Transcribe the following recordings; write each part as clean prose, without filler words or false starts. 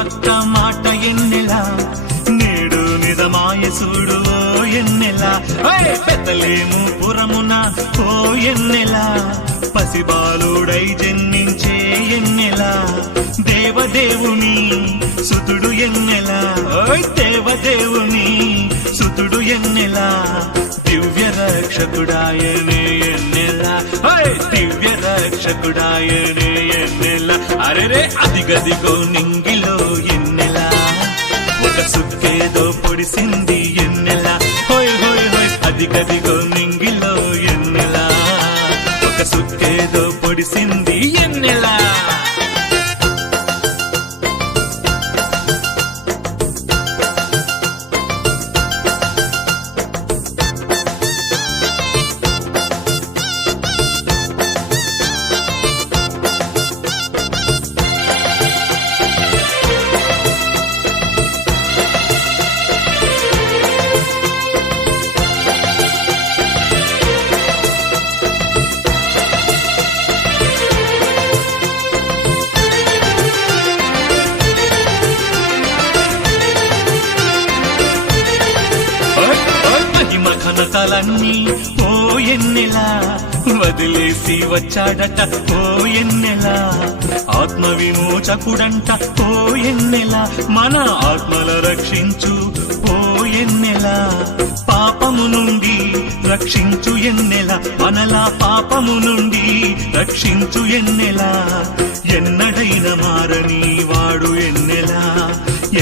ఒక్క మాట ఎన్నెలా నేడు నిజమాయ చూడు ఓ ఎన్నెలా పెద్దలేము పురమున ఓ ఎన్నెలా పసిబాలుడై జన్మించే ఎన్నెలా దేవదేవుని సుతుడు ఎన్నెలా దేవదేవుని సుతుడు ఎన్నెలా దివ్య రక్షకుడాయనే ఎన్నెలా దివ్య రక్షకుడాయనే ఎన్నెలా అరెరే అదిగదిగో నింగిలో ఎన్నెలా ఒక సుక్కేదో పొడిసింది ఎన్నెలా హోయ్ హోయ్ హోయ్ అదిగదిగో నింగిలో ఎన్నెలా ఒక సుక్కేదో పొడిసింది ఎన్నెలా ఘనతలన్నీ ఓ ఎన్నెలా వదిలేసి వచ్చాడట ఓ ఎన్నెలా ఆత్మ విమోచకుడంట ఓ ఎన్నెలా మన ఆత్మల రక్షించు ఓ ఎన్నెలా పాపము నుండి రక్షించు ఎన్నెలా మనలా పాపము నుండి రక్షించు ఎన్నెలా ఎన్నడైన మారని వాడు ఎన్నెలా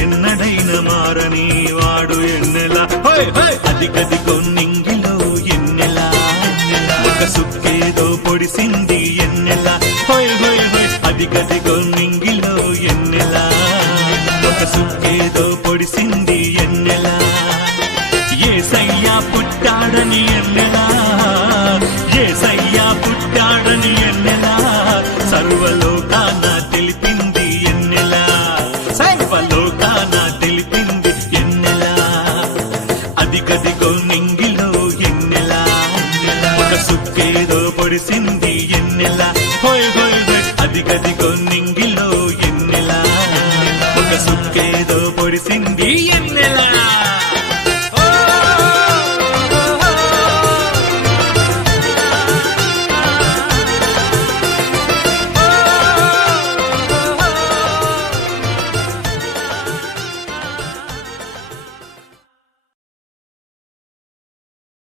ఎన్నడైన మారని వాడు ఎన్నెలా అదిగదిగో నింగిలో ఎన్నెలా ఒక సుక్కేదో పొడిసింది ఎన్నెలా హోయ్ హోయ్ హోయ్ అదిగదిగో నింగిలో ఎన్నెలా ఒక సుక్కేదో పొడిసింది ఎన్నెలా యేసయ్యా పుట్టాడని ఎన్నెలా యేసయ్యా పుట్టాడని ఎన్నెలా సర్వలోకాన తెలిపింది ఎన్నెలా సర్వలోకాన తెలిపింది ఎన్నెలా అదిగదిగో నింగిలో ఎన్నెలా ఒక సుక్కేదో పొడిసింది ఎన్నెలా హోయ్ హోయ్ హోయ్ అదిగదిగో